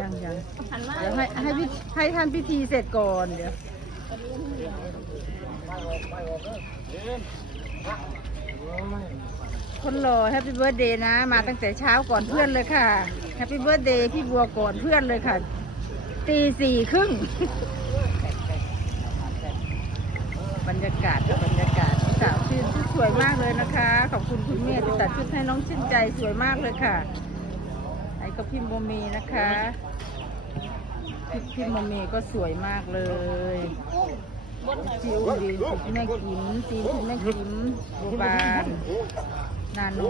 ยังยังเดี๋ยวให้ให้พิให้ท่านพิธีเสร็จก่อนเดี๋ยวคนรอแฮปปี้เบิร์ดเดย์นะ มาตั้งแต่เช้าก่อนเพื่อนเลยค่ะแฮปปี้เบิร์ดเดย์พี่บัวก่อนเพื่อนเลยค่ะตีสี่ครึ่งบรรยากาศบรรยากาศ สาวชื่นชุดสวยมากเลยนะคะ ขอบคุณคุณแม่ที่ตัดชุดให้น้องชื่นใจสวยมากเลยค่ะไอ้ก็พี่โมเมนะคะพี่พี่โมเมก็สวยมากเลยจิวดีคุณแม่กิมจีนคุณแม่กิมบัวบานนาโน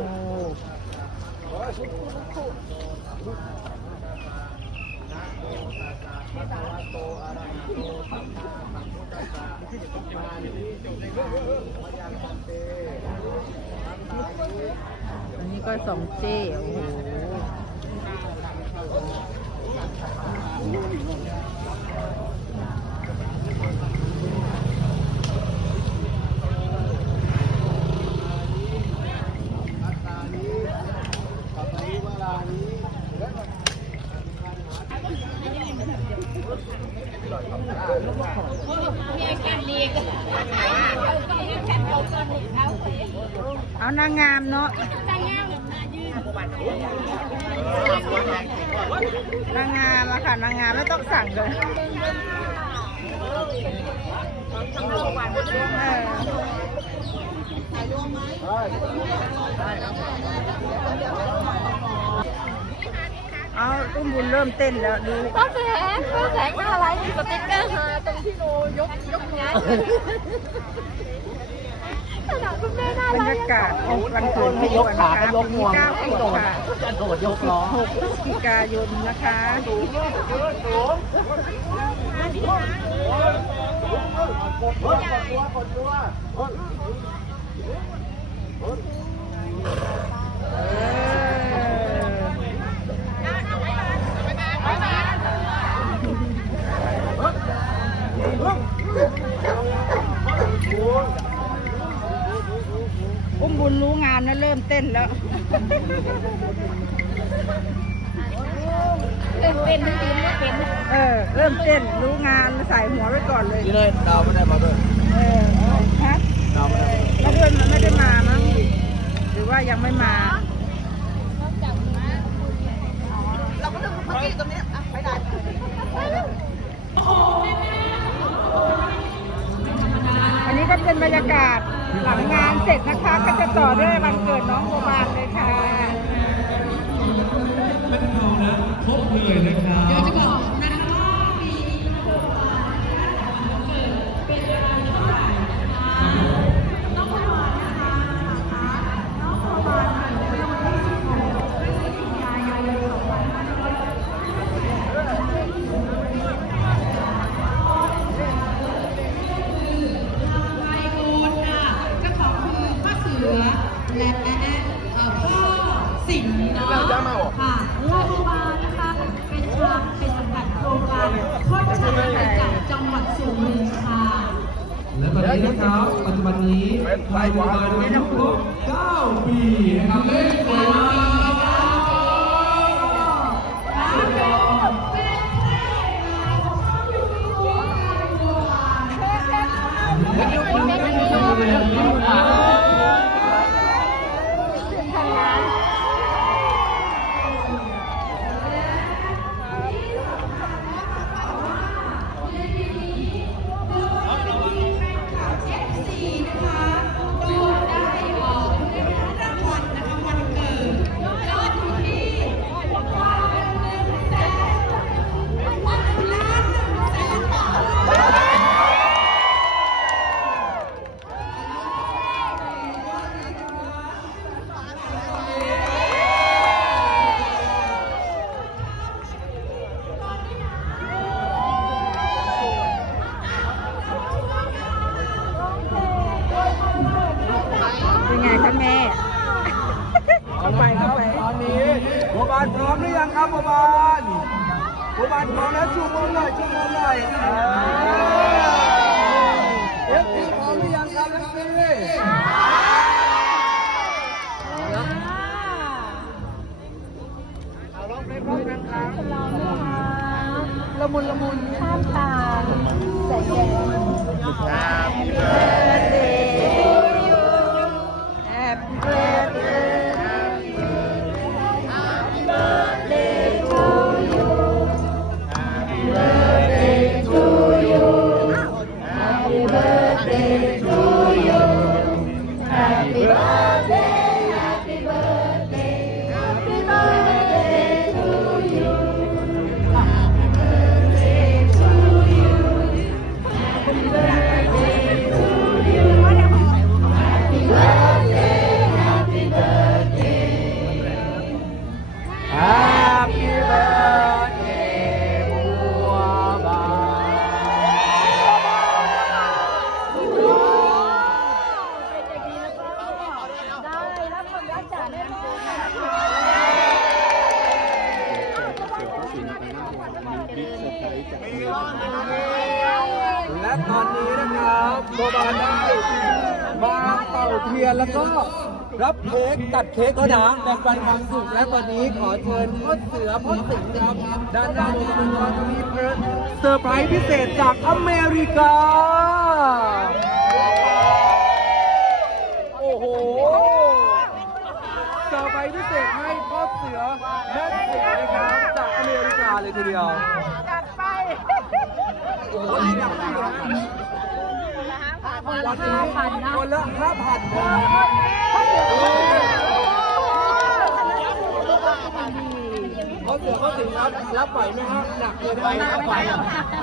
อันนี้ก็ สองเจ้โอ้โหเอานางงามเนาะ นางงามอะค่ะนางงามไม่ต้องสั่งเลยเอาตุ้มบุญเริ่มเต้นแล้วดูป้าแสงป้าแสงอะไรสติ๊กเกอร์หาตรงที่โนยกยกงาน ขนาดคุณแม่น่าบรรัรกยากาศวันเกิดพี่บัวนะคะปีนี้เก้าขวบค่ะจะโดดยกล้อหกพฤศจิกายนนะคะอุ้ม ริ่มเต้นแล้วเต้นเป็นจริงไม่เป็นเออ เริ่มเต้นรู้งานใส่หัวไว้ก่อนเลยนี่เลยดาวไม่ได้มาด้วยเออฮะดาวไม่ได้มาด้วยมันไม่ได้มามั้งหรือว่ายังไม่มาอันนี้ก็ เป็นบรรยากาศหลังงานเสร็จนะคะ ก็จะต่อด้วยวันเกิดน้องโบบานเลยค่ะก็ นนี้นะครับ ปัจจุบันนี้ทางโรงพยาบาลได้ครบ9ปีนะครับเลขสวยมากเแม่เข้าไปเข้าไปตอนนี้บัวบานพร้อมหรือยังครับบัวบานบัวบานพร้อมแล้วชูมือหน่อยชูมือหน่อยเอฟซีพร้อมหรือยังครับเอฟซี และตอนนี้นะครับโบบานได้มาเป่าเทียนแล้วก็รับเค้กตัดเค้กแล้วนะแบ่งปันความสุขและตอนนี้ขอเชิญพ่อเสือพ่อสิงห์ครับด้านหน้าโบบานเราจะมีเซอร์ไพรส์พิเศษจากอเมริกา โอ้โหเซอร์ไพรส์พิเศษให้พ่อเสือแม่สิงห์นะครับจากอเมริกาเลยทีเดียว คนละห้าพันนะคนละห้าพันเขาเสือเขาสิงครับรับไหวไหมครับหนักเลยนะรับไหว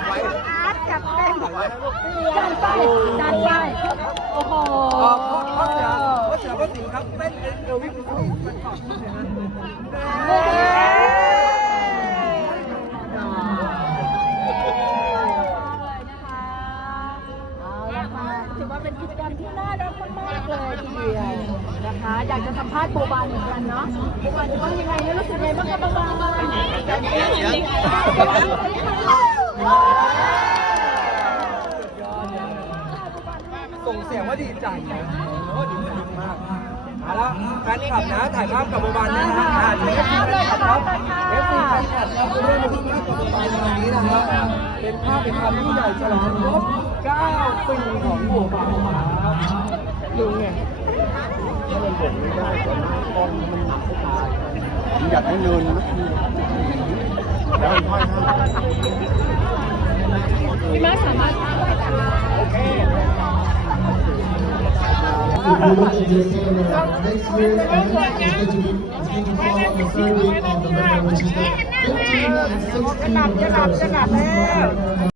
ไหวอาร์ตจัดเต็มไหวจัดไปจัดไปโอ้โหเขาเสือเขาเสือเขาสิงครับเต้นเอลวิสเขาเป็นต่อที่เลยนะ เย้ถือว่าเป็นกิจกรรมที่น่ารักมากๆเลยทีเดียวนะคะ อยากจะสัมภาษณ์โบบานเหมือนกันเนาะโบบานจะต้องยังไงเนี่ยรู้สึกไงบ้างคะโบบานส่งเสียงว่าดีใจนะโอ้ดีมากเอาละแฟนคลับนะถ่ายภาพกับโบบานนะฮะอ่าเอฟซีแฟนคลับครับเอฟซีแฟนคลับครับร่วมมือภาพกับโบบานในวันนี้นะครับเป็นภาพเป็นความยิ่งใหญ่ฉลองครบ9ปีของโบบานครับ ดูไงอยากให้เนินนะแล้วมันค่อยข้างพี่มาสามารถ If you look at this camera, next year, Olympic is going to be, is going to fall on the third week of November, which is the 15th and 16th of November. So please remember,